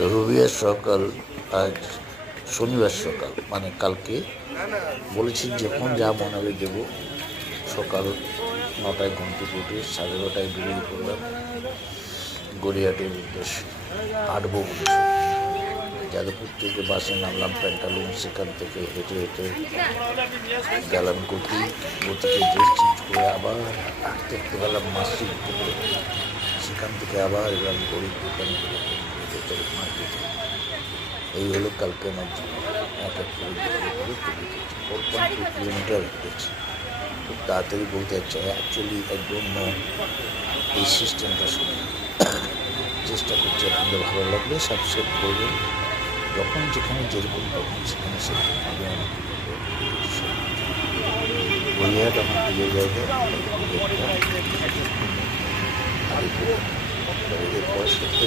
রবিবার সকাল, আজ শনিবার সকাল, মানে কালকে বলেছি যখন যা মনে হবে দেবো। সকাল 9টায় ঘুম থেকে উঠে 9:30টায় বেরিয়ে পড়লাম গড়িয়াহাটের উদ্দেশ্যে। হাঁটবো বলেছি। যাদবপুর থেকে বাসে নামলাম প্যান্টালুন, সেখান থেকে হেঁটে হেঁটে গেলাম গতিকে ড্রেস চেঞ্জ করে আবার হাঁটতে হাঁটতে গেলাম মাসিক থেকে, সেখান থেকে আবার গেলাম গরিব দোকানগুলো ভেতরে মার্কেটে। এই হলো কালকে আমার জীবন। এক এক করে বিক্রি করে তুলে দিয়েছি, 4.2 কিলোমিটার হেঁটেছি। খুব তাড়াতাড়ি বলতে যাচ্ছে, অ্যাকচুয়ালি একদম এই সিস্টেমটা শুনে চেষ্টা করছি। আপনাদের ভালো লাগলে সাবস্ক্রাইব করবেন। যখন যেখানে যেরকম তখন সেখানে সেরকম হবে। আমাকে গড়িয়াহাট আমার প্রিয় জায়গা। এরপরে সত্যি